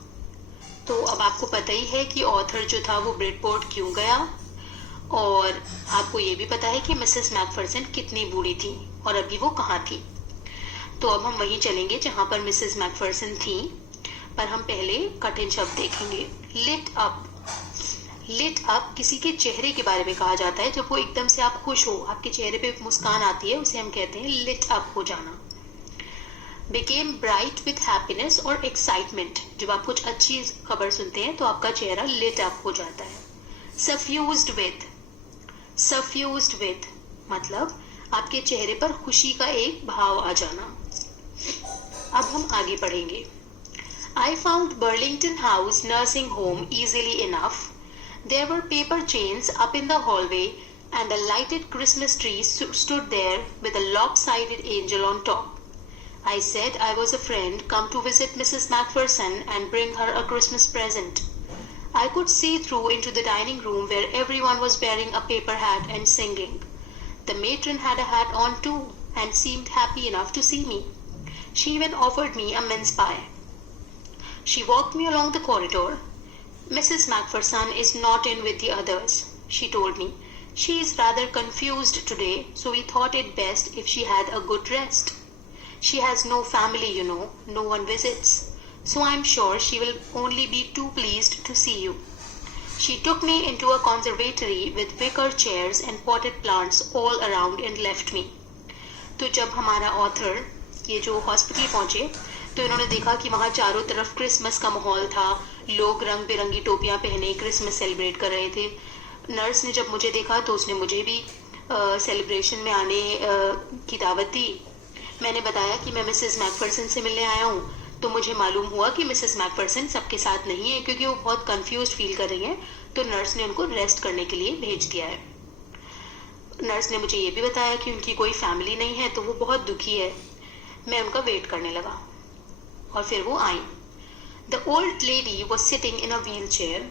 तो अब आपको पता ही है कि ऑथर जो था वो ब्रिडपोर्ट क्यों गया, और आपको ये भी पता है कि मिसेस मैकफरसन कितनी बूढ़ी थी और अभी वो कहाँ थी. तो अब हम वहीं चलेंगे जहां पर मिसेस मैकफरसन थी, पर हम पहले कठिन शब्द देखेंगे. Lit up. लिट अप किसी के चेहरे के बारे में कहा जाता है. जब वो एकदम से आप खुश हो, आपके चेहरे पे मुस्कान आती है, उसे हम कहते हैं लिट अप हो जाना. बिकेम ब्राइट विथ हैप्पीनेस और एक्साइटमेंट. जब आप कुछ अच्छी खबर सुनते हैं तो आपका चेहरा लिट अप हो जाता है. सफ्यूज्ड विथ. सफ्यूज्ड विथ मतलब आपके चेहरे पर खुशी का एक भाव आ जाना. अब हम आगे पढ़ेंगे. I found Burlington House nursing home easily enough. There were paper chains up in the hallway and a lighted Christmas tree stood there with a lopsided angel on top. I said I was a friend come to visit Mrs. Macpherson and bring her a Christmas present. I could see through into the dining room where everyone was wearing a paper hat and singing. The matron had a hat on too and seemed happy enough to see me. She even offered me a mince pie. She walked me along the corridor. Mrs. Macpherson is not in with the others, she told me. She is rather confused today, so we thought it best if she had a good rest. She has no family, you know, no one visits, so I'm sure she will only be too pleased to see you. She took me into a conservatory with wicker chairs and potted plants all around and left me. तो जब हमारा author ये जो hospital पहुंचे तो इन्होंने देखा कि वहां चारों तरफ क्रिसमस का माहौल था. लोग रंग बिरंगी टोपियां पहने क्रिसमस सेलिब्रेट कर रहे थे. नर्स ने जब मुझे देखा तो उसने मुझे भी सेलिब्रेशन में आने की दावत दी. मैंने बताया कि मैं मिसेस मैकफरसन से मिलने आया हूँ, तो मुझे मालूम हुआ कि मिसेस मैकफरसन सबके साथ नहीं है क्योंकि वो बहुत कंफ्यूज फील कर रही हैं, तो नर्स ने उनको रेस्ट करने के लिए भेज दिया है. नर्स ने मुझे ये भी बताया कि उनकी कोई फैमिली नहीं है, तो वो बहुत दुखी है. मैं उनका वेट करने लगा और फिर वो आई. The old lady was sitting in a wheelchair,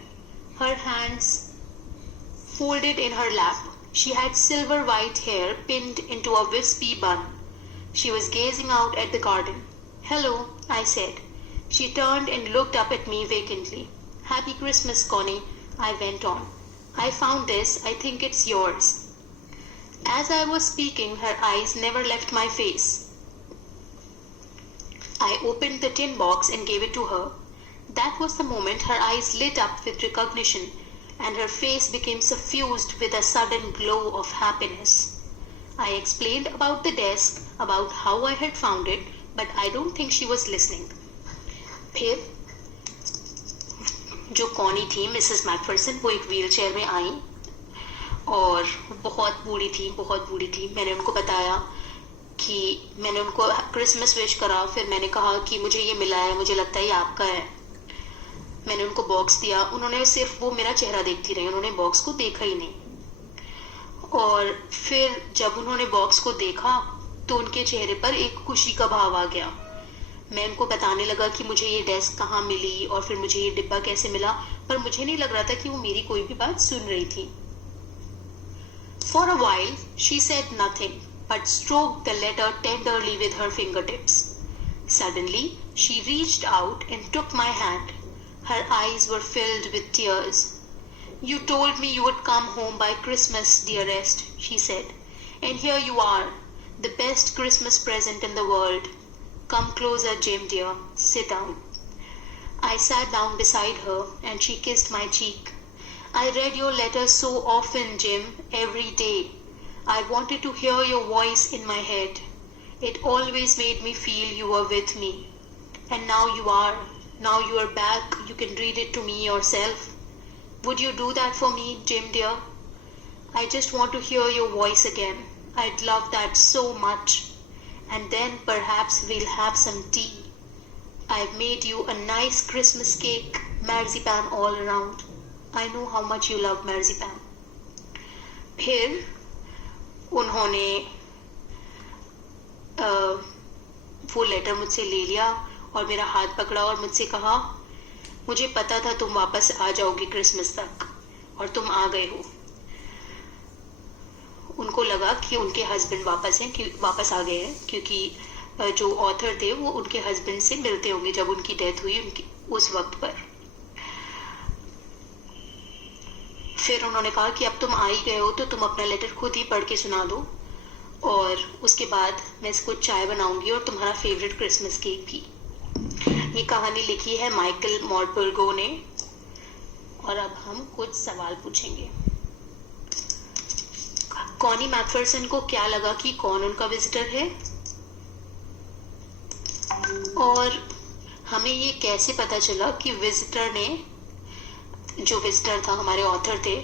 her hands folded in her lap. She had silver white hair pinned into a wispy bun. She was gazing out at the garden. Hello, I said. She turned and looked up at me vacantly. Happy Christmas, Connie, I went on. I found this. I think it's yours. As I was speaking, her eyes never left my face. I opened the tin box and gave it to her. That was the moment her eyes lit up with recognition, and her face became suffused with a sudden glow of happiness. I explained about the desk, about how I had found it, but I don't think she was listening. फिर जो Connie थी, Mrs McPherson, वो एक wheelchair में आई और बहुत बूढ़ी थी. मैंने उनको बताया कि मैंने उनको क्रिसमस विश करा. फिर मैंने कहा कि मुझे ये मिला है, मुझे लगता है ये आपका है. मैंने उनको बॉक्स दिया. उन्होंने सिर्फ वो मेरा चेहरा देखती रही, उन्होंने बॉक्स को देखा ही नहीं. और फिर जब उन्होंने बॉक्स को देखा तो उनके चेहरे पर एक खुशी का भाव आ गया. मैं उनको बताने लगा कि मुझे ये डेस्क कहाँ मिली और फिर मुझे ये डिब्बा कैसे मिला, पर मुझे नहीं लग रहा था कि वो मेरी कोई भी बात सुन रही थी. For a while she said nothing but stroked the letter tenderly with her fingertips. Suddenly she reached out and took my hand. Her eyes were filled with tears. You told me you would come home by Christmas, dearest, she said. And here you are, the best Christmas present in the world. Come closer, Jim dear. Sit down. I sat down beside her and she kissed my cheek. I read your letters so often, Jim, every day. I wanted to hear your voice in my head. It always made me feel you were with me. And now you are. Now you are back. You can read it to me yourself. Would you do that for me, Jim dear? I just want to hear your voice again. I'd love that so much. And then perhaps we'll have some tea. I've made you a nice Christmas cake, marzipan all around. I know how much you love marzipan. फिर उन्होंने वो letter मुझसे ले लिया और मेरा हाथ पकड़ा और मुझसे कहा, मुझे पता था तुम वापस आ जाओगी क्रिसमस तक, और तुम आ गए हो. उनको लगा कि उनके हस्बैंड वापस आ गए हैं, क्योंकि जो ऑथर थे वो उनके हस्बैंड से मिलते होंगे जब उनकी डेथ हुई उस वक्त पर. फिर उन्होंने कहा कि अब तुम आ ही गए हो तो तुम अपना लेटर खुद ही पढ़ के सुना दो, और उसके बाद मैं इसको चाय बनाऊंगी और तुम्हारा फेवरेट क्रिसमस केक भी. ये कहानी लिखी है माइकल मॉर्टबर्गो ने. और अब हम कुछ सवाल पूछेंगे. कॉनी मैकफरसन को क्या लगा कि कौन उनका विजिटर है, और हमें ये कैसे पता चला कि जो विजिटर था, हमारे ऑथर थे,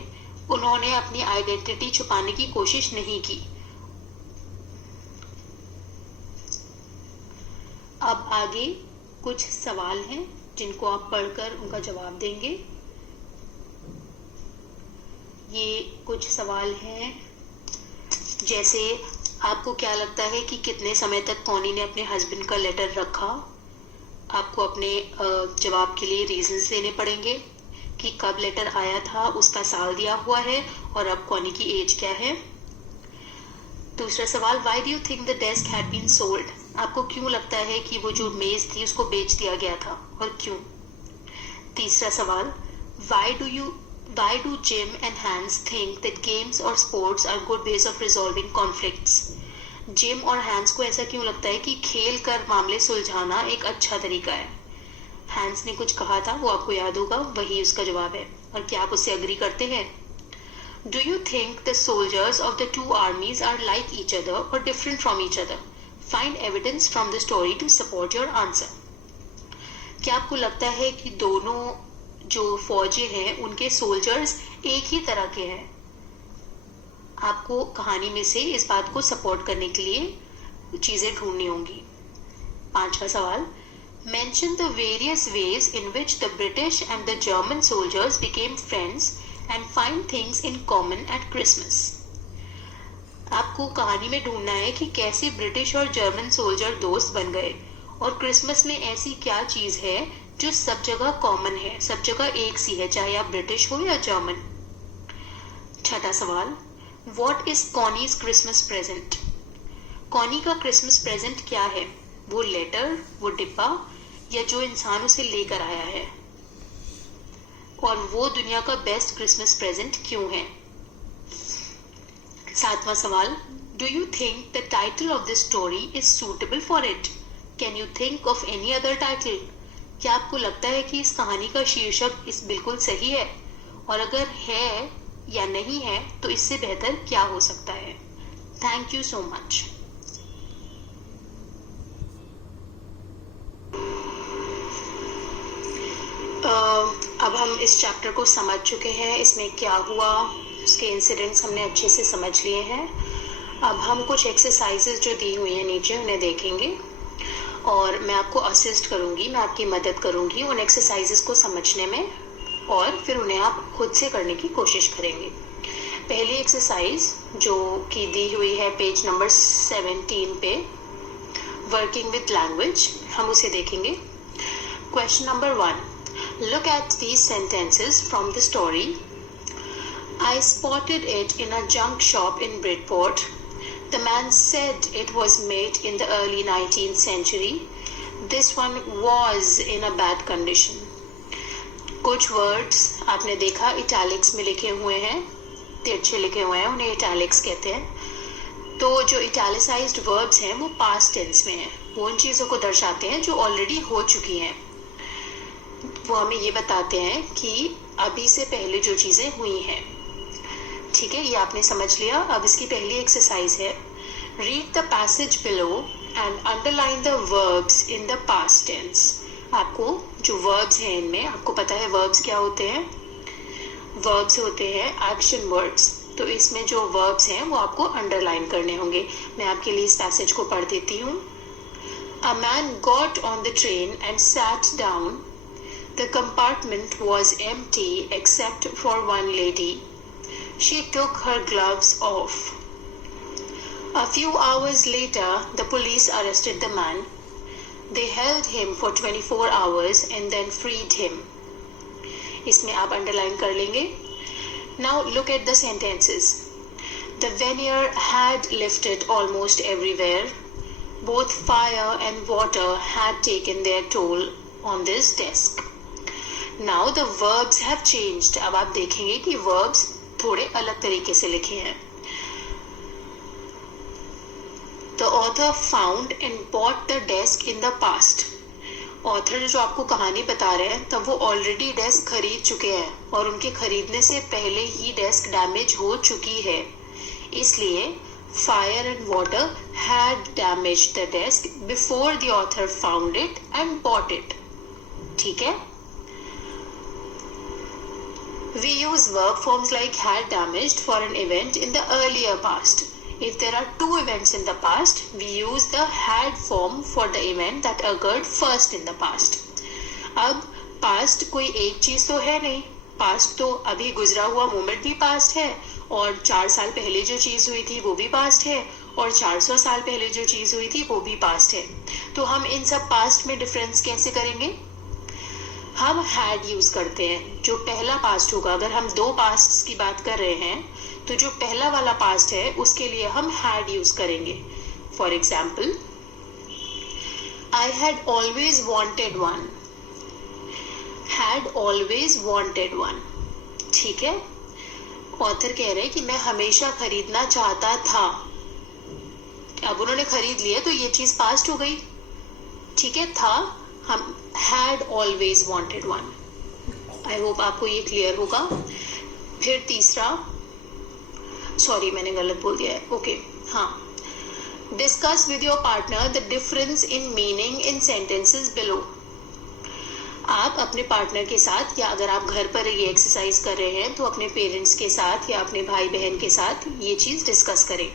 उन्होंने अपनी आइडेंटिटी छुपाने की कोशिश नहीं की. अब आगे कुछ सवाल हैं जिनको आप पढ़कर उनका जवाब देंगे. ये कुछ सवाल हैं जैसे, आपको क्या लगता है कि कितने समय तक कॉनी ने अपने हस्बैंड का लेटर रखा? आपको अपने जवाब के लिए रीजंस देने पड़ेंगे कि कब लेटर आया था, उसका साल दिया हुआ है, और अब कॉनी की एज क्या है. दूसरा सवाल, why do you think the desk had been sold? आपको क्यों लगता है कि वो जो मेज थी उसको बेच दिया गया था, और क्यों? तीसरा सवाल, Why do Jim and Hans think that games or sports are good ways of resolving conflicts? Gym और हैंस को ऐसा क्यों लगता है कि खेल कर मामले सुलझाना एक अच्छा तरीका है? हैंस ने कुछ कहा था, वो आपको याद होगा, वही उसका जवाब है. और क्या आप उससे अग्री करते हैं? Do you think the soldiers of the two armies are like each other or different from each other? Find evidence from the story to support your answer. क्या आपको लगता है कि दोनों जो फौजी हैं उनके सोल्जर्स एक ही तरह के हैं? आपको कहानी में से इस बात को सपोर्ट करने के लिए चीजें ढूंढनी होंगी. पांचवा सवाल, mention the various ways in which the British and the German soldiers became friends and find things in common at Christmas. आपको कहानी में ढूंढना है कि कैसे ब्रिटिश और जर्मन सोल्जर दोस्त बन गए, और क्रिसमस में ऐसी क्या चीज है जो सब जगह कॉमन है, सब जगह एक सी है, चाहे आप ब्रिटिश हो या जर्मन. छठा सवाल, what is Connie's Christmas present? Connie का क्रिसमस प्रेजेंट क्या है? वो लेटर, वो डिब्बा, या जो इंसान उसे लेकर आया है? और वो दुनिया का बेस्ट क्रिसमस प्रेजेंट क्यों है? सातवां सवाल, do you think the title of this story is suitable for it? Can you think of any other title? क्या आपको लगता है कि इस कहानी का शीर्षक इस बिल्कुल सही है? और अगर है या नहीं है तो इससे बेहतर क्या हो सकता है? Thank you so much. इस चैप्टर को समझ चुके हैं, इसमें क्या हुआ उसके इंसिडेंट्स हमने अच्छे से समझ लिए हैं। अब हम कुछ एक्सरसाइजेज जो दी हुई हैं नीचे उन्हें देखेंगे और मैं आपको असिस्ट करूंगी, मैं आपकी मदद करूंगी उन एक्सरसाइजेज को समझने में और फिर उन्हें आप खुद से करने की कोशिश करेंगे। पहली एक्सरसाइज जो कि दी हुई है पेज नंबर 17 पे, वर्किंग विद लैंग्वेज, हम उसे देखेंगे। Question number 1, look at these sentences from the story. I spotted it in a junk shop in Bridport. The man said it was made in the early 19th century. This one was in a bad condition. कुछ words आपने देखा italics में लिखे हुए हैं, तिरछे लिखे हुए हैं, उन्हें इटैलिक्स कहते हैं। तो जो इटैलिसाइज्ड verbs हैं वो past tense में हैं, वो उन चीज़ों को दर्शाते हैं जो ऑलरेडी हो चुकी हैं। वो हमें ये बताते हैं कि अभी से पहले जो चीजें हुई हैं। ठीक है, ये आपने समझ लिया। अब इसकी पहली एक्सरसाइज है, read the passage below and underline the verbs in the past tense. आपको जो वर्ब्स हैं इनमें, आपको पता है वर्ब्स क्या होते हैं? वर्ब्स होते हैं एक्शन वर्ड्स। तो इसमें जो वर्ब्स हैं वो आपको अंडरलाइन करने होंगे। मैं आपके लिए इस पैसेज को पढ़ देती हूँ। A man got on the train and sat down. The compartment was empty except for one lady. She took her gloves off. A few hours later, the police arrested the man. They held him for 24 hours and then freed him. इसमें आप underline कर लेंगे। Now look at the sentences. The veneer had lifted almost everywhere. Both fire and water had taken their toll on this desk. Now the verbs have changed. अब आप देखेंगे कि verbs थोड़े अलग तरीके से लिखे हैं। The author found and bought the desk in the past. Author जो आपको कहानी बता रहे हैं तब वो ऑलरेडी डेस्क खरीद चुके हैं और उनके खरीदने से पहले ही डेस्क डैमेज हो चुकी है। इसलिए fire and water had damaged the desk before the author found it and bought it. ठीक है? We use verb forms like had damaged for an event in the earlier past. If there are two events in the past, we use the had form for the event that occurred first in the past. अब past कोई एक चीज तो है नहीं, past तो अभी गुजरा हुआ मोमेंट भी past है और 4 साल पहले जो चीज हुई थी वो भी past है और 400 साल पहले जो चीज हुई थी वो भी past है। तो हम इन सब past में डिफरेंस कैसे करेंगे? हम had यूज करते हैं। जो पहला पास्ट होगा, अगर हम दो पास्ट की बात कर रहे हैं तो जो पहला वाला पास्ट है उसके लिए हम had यूज करेंगे। For example, I had always wanted one. Had always wanted one. ठीक है, ऑथर कह रहे हैं कि मैं हमेशा खरीदना चाहता था। अब उन्होंने खरीद लिया तो ये चीज पास्ट हो गई। ठीक है, था, हम had always wanted one. I hope आपको ये क्लियर होगा। फिर तीसरा, सॉरी मैंने गलत बोल दिया है। ओके, हाँ, discuss with your partner the difference in meaning in sentences below. आप अपने पार्टनर के साथ या अगर आप घर पर ये एक्सरसाइज कर रहे हैं तो अपने पेरेंट्स के साथ या अपने भाई बहन के साथ ये चीज डिस्कस करें।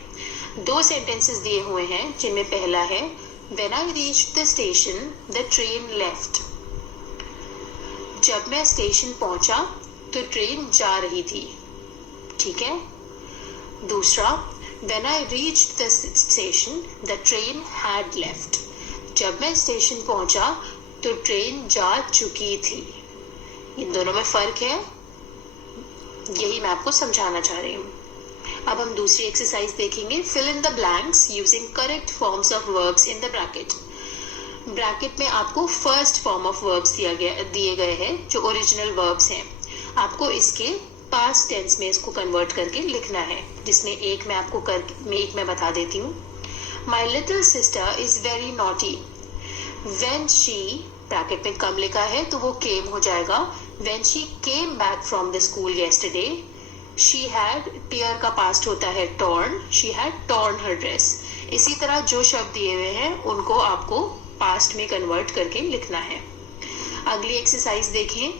2 सेंटेंसेस दिए हुए हैं जिनमें पहला है, When I reached the station, the train left. जब मैं स्टेशन पहुंचा तो ट्रेन जा रही थी। ठीक है। दूसरा, When I reached the station, the train had left. जब मैं स्टेशन पहुंचा तो ट्रेन जा चुकी थी। इन दोनों में फर्क है, यही मैं आपको समझाना चाह रही हूँ। अब हम दूसरी एक्सरसाइज देखेंगे, fill in the blanks using correct forms of verbs in the bracket. Bracket में आपको फर्स्ट फॉर्म ऑफ वर्ब्स दिए गए हैं जो ओरिजिनल वर्ब्स हैं। आपको इसके पास्ट टेंस में इसको कन्वर्ट करके लिखना है, जिसमें एक मैं बता देती हूँ। My little sister is very naughty. When she, bracket में कम लिखा है तो वो केम हो जाएगा। When she came back from the school yesterday, she had, tear का पास्ट होता है torn, she had torn her dress. इसी तरह जो शब्द दिए हुए हैं उनको आपको पास्ट में कन्वर्ट करके लिखना है। अगली एक्सरसाइज देखें,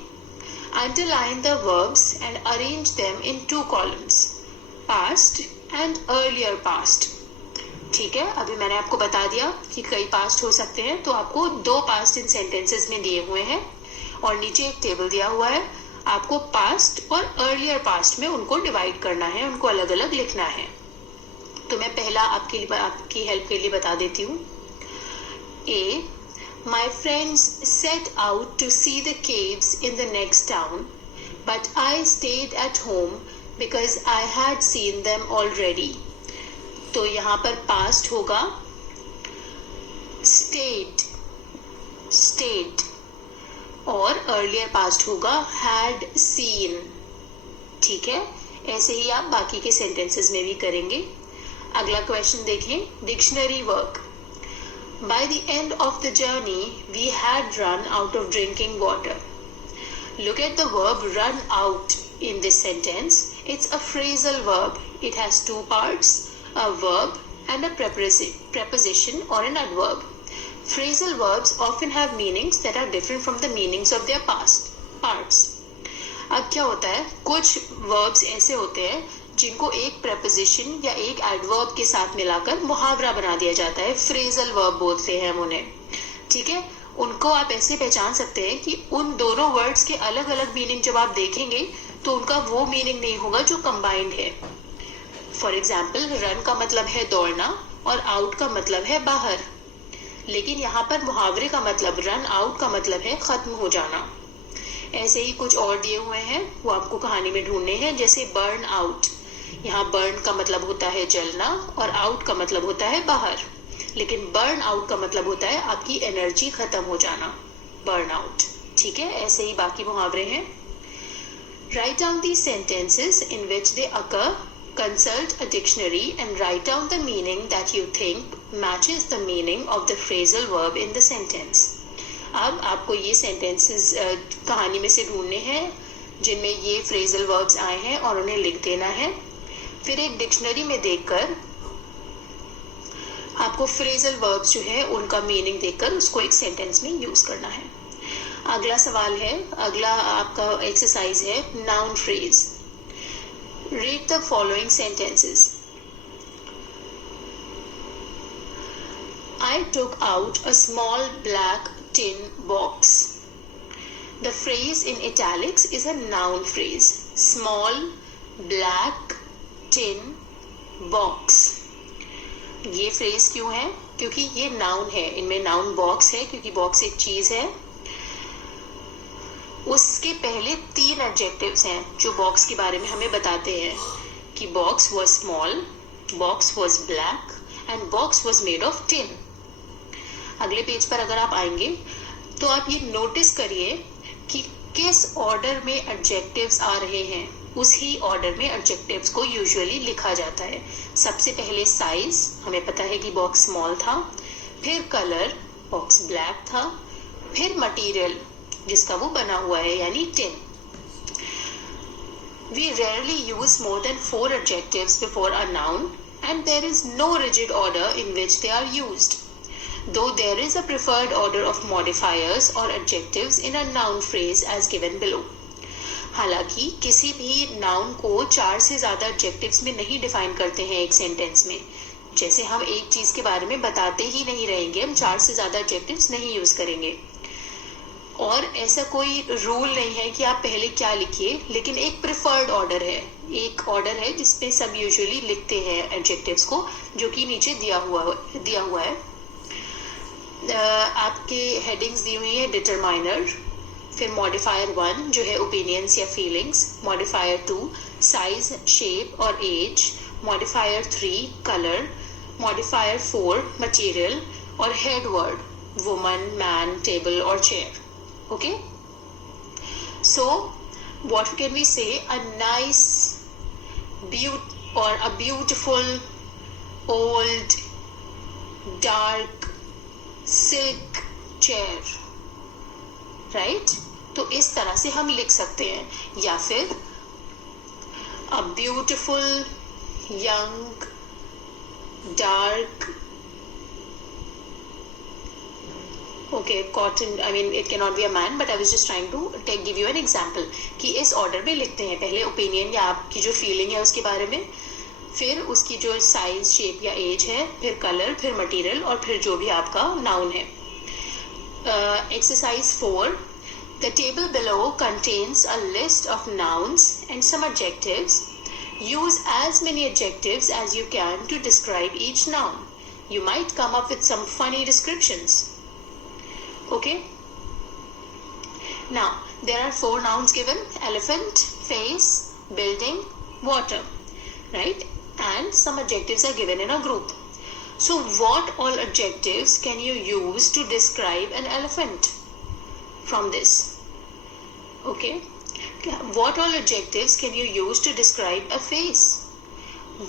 Underline the verbs and arrange them in 2 columns, past and earlier past. ठीक है, अभी मैंने आपको बता दिया कि कई पास्ट हो सकते हैं, तो आपको 2 पास्ट इन सेंटेंसेस में दिए हुए हैं और नीचे एक टेबल दिया हुआ है. आपको पास्ट और अर्लियर पास्ट में उनको डिवाइड करना है, उनको अलग अलग लिखना है. तो मैं पहला आपकी हेल्प के लिए बता देती हूँ. ए, my friends set out to see the caves in the next town, but I stayed at home because I had seen them already. तो यहाँ पर past होगा stayed, stayed, और earlier past होगा had seen. ठीक है, ऐसे ही आप बाकी के sentences में भी करेंगे. अगला क्वेश्चन देखें, dictionary work. By the end of the journey, we had run out of drinking water. Look at the verb run out in this sentence. It's a phrasal verb. It has 2 parts, a verb and a preposition or an adverb. Phrasal verbs often have meanings that are different from the meanings of their past parts. अब क्या होता है, कुछ verbs ऐसे होते हैं जिनको एक preposition या एक adverb के साथ मिलाकर मुहावरा बना दिया जाता है. phrasal verb बोलते हैं हम उन्हें. ठीक है, उनको आप ऐसे पहचान सकते हैं कि उन दोनों वर्ड्स के अलग अलग मीनिंग जब आप देखेंगे तो उनका वो मीनिंग नहीं होगा जो कंबाइंड है. फॉर एग्जाम्पल, रन का मतलब है दौड़ना और आउट का मतलब है बाहर, लेकिन यहाँ पर मुहावरे का मतलब रन आउट का मतलब है खत्म हो जाना. ऐसे ही कुछ और दिए हुए हैं, वो आपको कहानी में ढूंढने हैं. जैसे बर्न आउट, यहाँ बर्न का मतलब होता है जलना और आउट का मतलब होता है बाहर, लेकिन बर्न आउट का मतलब होता है आपकी एनर्जी खत्म हो जाना, बर्न आउट. ठीक है, ऐसे ही बाकी मुहावरे हैं. Write down the sentences in which they occur, consult a dictionary and write down the meaning that you think matches the meaning of the phrasal verb in the sentence. अब आपको ये sentences कहानी में से ढूंढने हैं जिनमें ये फ्रेजल वर्ब्स आए हैं और उन्हें लिख देना है. फिर एक डिक्शनरी में देखकर आपको फ्रेजल वर्ब्स जो है उनका मीनिंग देखकर उसको एक सेंटेंस में यूज करना है. अगला सवाल है, अगला आपका एक्सरसाइज है noun phrase. Read the following sentences. I took out a small black tin box. The phrase in italics is a noun phrase. Small black tin box. ये फ्रेज क्यों है? क्योंकि ये नाउन है, इनमें नाउन बॉक्स है क्योंकि बॉक्स एक चीज है. उसके पहले 3 एडजेक्टिव्स हैं जो बॉक्स के बारे में हमें बताते हैं कि box was small, box was black and box was made of tin. अगले पेज पर अगर आप आएंगे तो आप ये नोटिस करिए कि किस ऑर्डर में एडजेक्टिव्स आ रहे हैं. उसी ऑर्डर में एडजेक्टिव्स को यूजुअली लिखा जाता है. सबसे पहले साइज, हमें पता है कि बॉक्स स्मॉल था. फिर कलर, बॉक्स ब्लैक था. फिर मटेरियल, जिसका वो बना हुआ है, यानी tin. We rarely use more than 4 adjectives before a noun and there is no rigid order in which they are used. Though there is a preferred order of modifiers or adjectives in a noun phrase as given below. हालांकि किसी भी noun को 4 से ज्यादा adjectives में नहीं define करते हैं एक सेंटेंस में. जैसे हम एक चीज के बारे में बताते ही नहीं रहेंगे, हम 4 से ज्यादा एडजेक्टिव्स नहीं यूज करेंगे. और ऐसा कोई रूल नहीं है कि आप पहले क्या लिखिए, लेकिन एक प्रिफर्ड ऑर्डर है. एक ऑर्डर है जिसपे सब यूजुअली लिखते हैं एडजेक्टिव्स को, जो कि नीचे दिया हुआ है. आपके हेडिंग्स दी हुई है डिटरमाइनर, फिर मॉडिफायर 1 जो है ओपिनियंस या फीलिंग्स, मॉडिफायर 2 साइज, शेप और age, modifier 3 colour, modifier 4 material और head word woman, man, table और chair. Okay, so what can we say? A nice or a beautiful old dark silk chair, right? तो इस तरह से हम लिख सकते हैं. या फिर a beautiful young dark okay cotton, I mean it can not be a man, but I was just trying to give you an example कि इस ऑर्डर में लिखते हैं, पहले ओपिनियन या आपकी जो फीलिंग है उसके बारे में, फिर उसकी जो साइज, शेप या एज है, फिर कलर, फिर मटेरियल और फिर जो भी आपका नाउन है. Exercise 4. The table below contains a list of nouns and some adjectives. Use as many adjectives as you can to describe each noun. You might come up with some funny descriptions. Okay? Now, there are 4 nouns given: elephant, face, building, water. Right? And some adjectives are given in a group. So, what all adjectives can you use to describe an elephant from this? Okay? What all adjectives can you use to describe a face?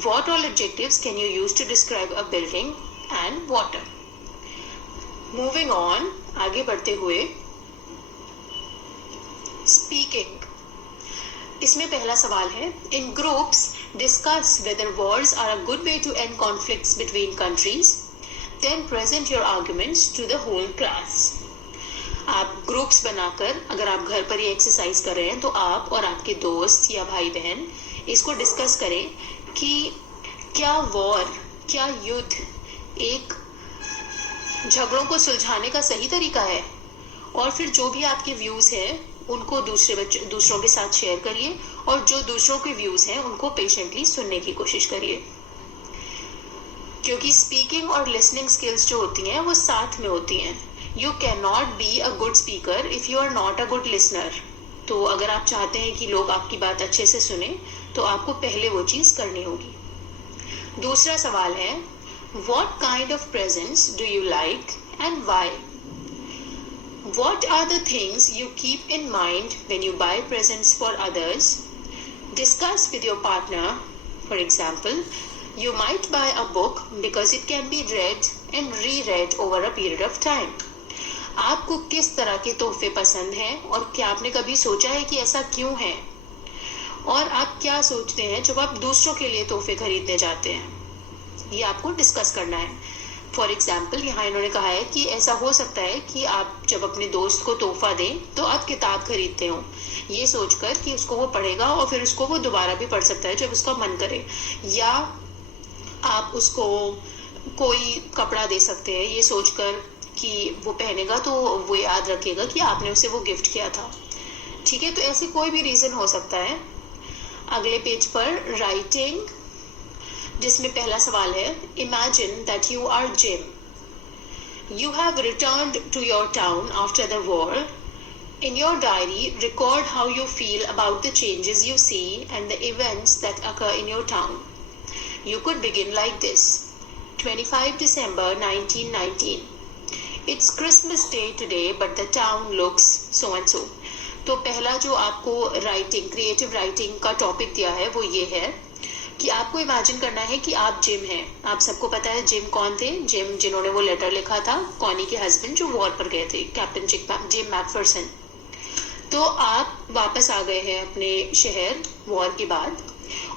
What all adjectives can you use to describe a building and water? Moving on, आगे बढ़ते हुए, speaking. इसमें पहला सवाल है, in groups discuss whether wars are a good way to end conflicts between countries. Then present your arguments to the whole class. आप groups बनाकर, अगर आप घर पर ये एक्सरसाइज कर रहे हैं तो आप और आपके दोस्त या भाई बहन इसको डिस्कस करें कि क्या वॉर, क्या युद्ध एक झगड़ों को सुलझाने का सही तरीका है, और फिर जो भी आपके व्यूज हैं उनको दूसरों के साथ शेयर करिए, और जो दूसरों के व्यूज हैं उनको पेशेंटली सुनने की कोशिश करिए, क्योंकि स्पीकिंग और लिसनिंग स्किल्स जो होती हैं वो साथ में होती हैं. You can not be a good speaker if you are not a good listener. तो अगर आप चाहते हैं कि लोग आपकी बात अच्छे से सुने तो आपको पहले वो चीज करनी होगी. दूसरा सवाल है, what kind of presents do you like and why? What are the things you keep in mind when you buy presents for others? Discuss with your partner. For example, you might buy a book because it can be read and reread over a period of time. आपको किस तरह के तोहफे पसंद हैं और क्या आपने कभी सोचा है कि ऐसा क्यों है? और आप क्या सोचते हैं जब आप दूसरों के लिए तोहफे खरीदने जाते हैं? ये आपको डिस्कस करना है. फॉर एग्जाम्पल, यहाँ इन्होंने कहा है कि ऐसा हो सकता है कि आप जब अपने दोस्त को तोहफा दें तो आप किताब खरीदते हो, ये सोचकर कि उसको वो पढ़ेगा और फिर उसको वो दोबारा भी पढ़ सकता है जब उसका मन करे, या आप उसको कोई कपड़ा दे सकते हैं ये सोचकर कि वो पहनेगा तो वो याद रखेगा कि आपने उसे वो गिफ्ट किया था. ठीक है, तो ऐसे कोई भी रीजन हो सकता है. अगले पेज पर राइटिंग, जिसमें पहला सवाल है, imagine that you are Jim. You have returned to your town after the war. In your diary, record how you feel about the changes you see and the events that occur in your town. You could begin like this. 25 December 1919. It's Christmas Day today, but the town looks so and so. तो पहला जो आपको writing, creative writing का topic दिया है वो ये है कि आपको इमेजिन करना है कि आप जिम हैं. आप सबको पता है जिम कौन थे? जिम जिन्होंने वो लेटर लिखा था कॉनी के हस्बैंड जो वॉर पर गए थे, कैप्टन जिम मैकफर्सन. तो आप वापस आ गए हैं अपने शहर वॉर के बाद,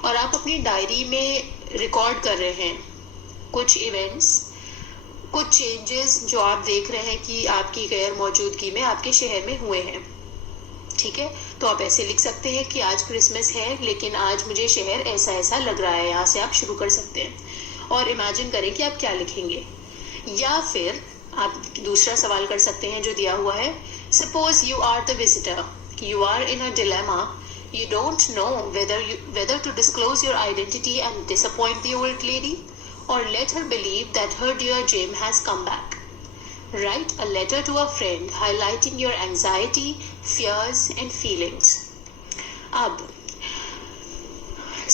और आप अपनी डायरी में रिकॉर्ड कर रहे हैं कुछ इवेंट्स, कुछ चेंजेस जो आप देख रहे हैं कि आपकी गैर मौजूदगी में आपके शहर में हुए हैं. ठीक है, तो आप ऐसे लिख सकते हैं कि आज क्रिसमस है लेकिन आज मुझे शहर ऐसा ऐसा लग रहा है. यहाँ से आप शुरू कर सकते हैं और इमेजिन करें कि आप क्या लिखेंगे. या फिर आप दूसरा सवाल कर सकते हैं जो दिया हुआ है, suppose you are the visitor, you are in a dilemma. You don't know whether to disclose your identity and disappoint the old lady, or let her believe that her dear Jim has come back. Write a letter to a friend highlighting your anxiety, fears and feelings. अब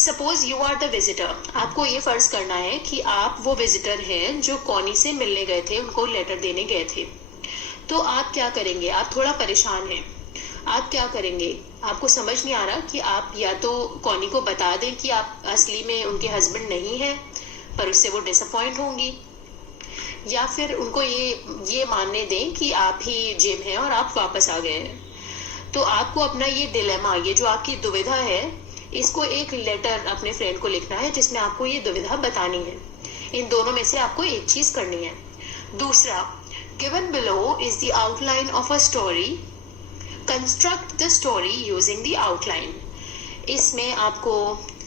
suppose you are the visitor. आपको ये फर्ज करना है कि आप वो visitor हैं जो कॉनी से मिलने गए थे, उनको लेटर देने गए थे. तो आप क्या करेंगे? आप थोड़ा परेशान हैं. आप क्या करेंगे? आपको समझ नहीं आ रहा कि आप या तो कॉनी को बता दें कि आप असली में उनके हस्बैंड नहीं हैं पर उससे वो डिसअपॉइंट होंगी, या फिर उनको ये मानने दें कि आप ही जिम हैं और आप वापस आ गए हैं. तो आपको अपना ये डिलेमा, ये जो आपकी दुविधा है, इसको एक लेटर अपने फ्रेंड को लिखना है जिसमें आपको ये दुविधा बतानी है. इन दोनों में से आपको एक चीज करनी है. दूसरा, Given below is the outline of a story. Construct the story using the outline. इसमें आपको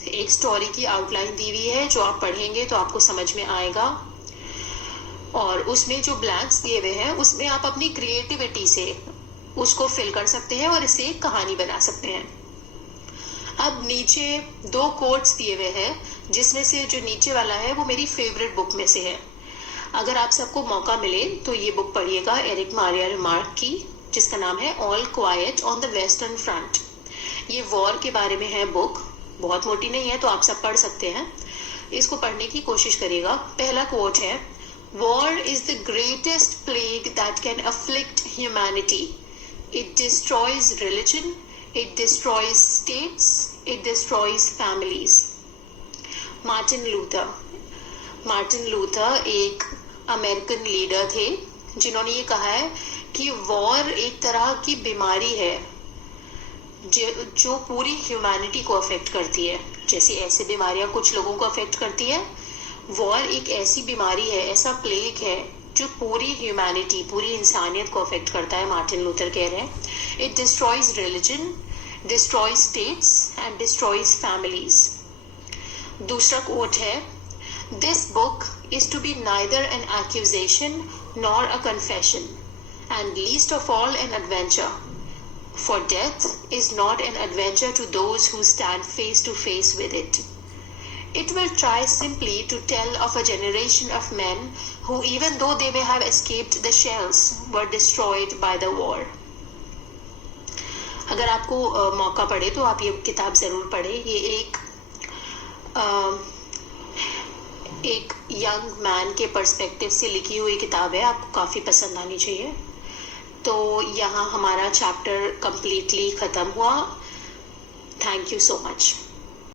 एक स्टोरी की आउटलाइन दी हुई है जो आप पढ़ेंगे तो आपको समझ में आएगा, और उसमें जो ब्लैंक्स दिए हुए हैं उसमें आप अपनी क्रिएटिविटी से उसको फिल कर सकते हैं और इसे एक कहानी बना सकते हैं। अब नीचे 2 कोट्स दिए हुए हैं, जिसमें से जो नीचे वाला है वो मेरी फेवरेट बुक में से है। अगर आप सबको मौका मिले तो ये बुक पढ़िएगा एरिक मारिया रिमार्क की, जिसका नाम है all quite on the western front. ये वॉर के बारे में है बुक, बहुत मोटी नहीं है तो आप सब पढ़ सकते हैं। इसको पढ़ने की कोशिश करिएगा। पहला कोट है, war is the greatest plague that can afflict humanity. It destroys religion, it destroys states, it destroys families. Martin Luther एक अमेरिकन लीडर थे जिन्होंने ये कहा है कि वॉर एक तरह की बीमारी है जो पूरी ह्यूमैनिटी को अफेक्ट करती है। जैसे ऐसे बीमारियां कुछ लोगों को अफेक्ट करती है, वॉर एक ऐसी बीमारी है, ऐसा प्लेग है जो पूरी ह्यूमैनिटी, पूरी इंसानियत को अफेक्ट करता है। मार्टिन लूथर कह रहे हैं it destroys religion, destroys states and destroys families. दूसरा कोट है, this book is to be neither an accusation nor a confession, and least of all an adventure. For death is not an adventure to those who stand face to face with it. It will try simply to tell of a generation of men who, even though they may have escaped the shells, were destroyed by the war. अगर आपको मौका पड़े तो आप ये किताब ज़रूर पढ़ें। ये एक यंग मैन के पर्सपेक्टिव से लिखी हुई किताब है, आपको काफ़ी पसंद आनी चाहिए। तो यहाँ हमारा चैप्टर कंप्लीटली ख़त्म हुआ। Thank you so much.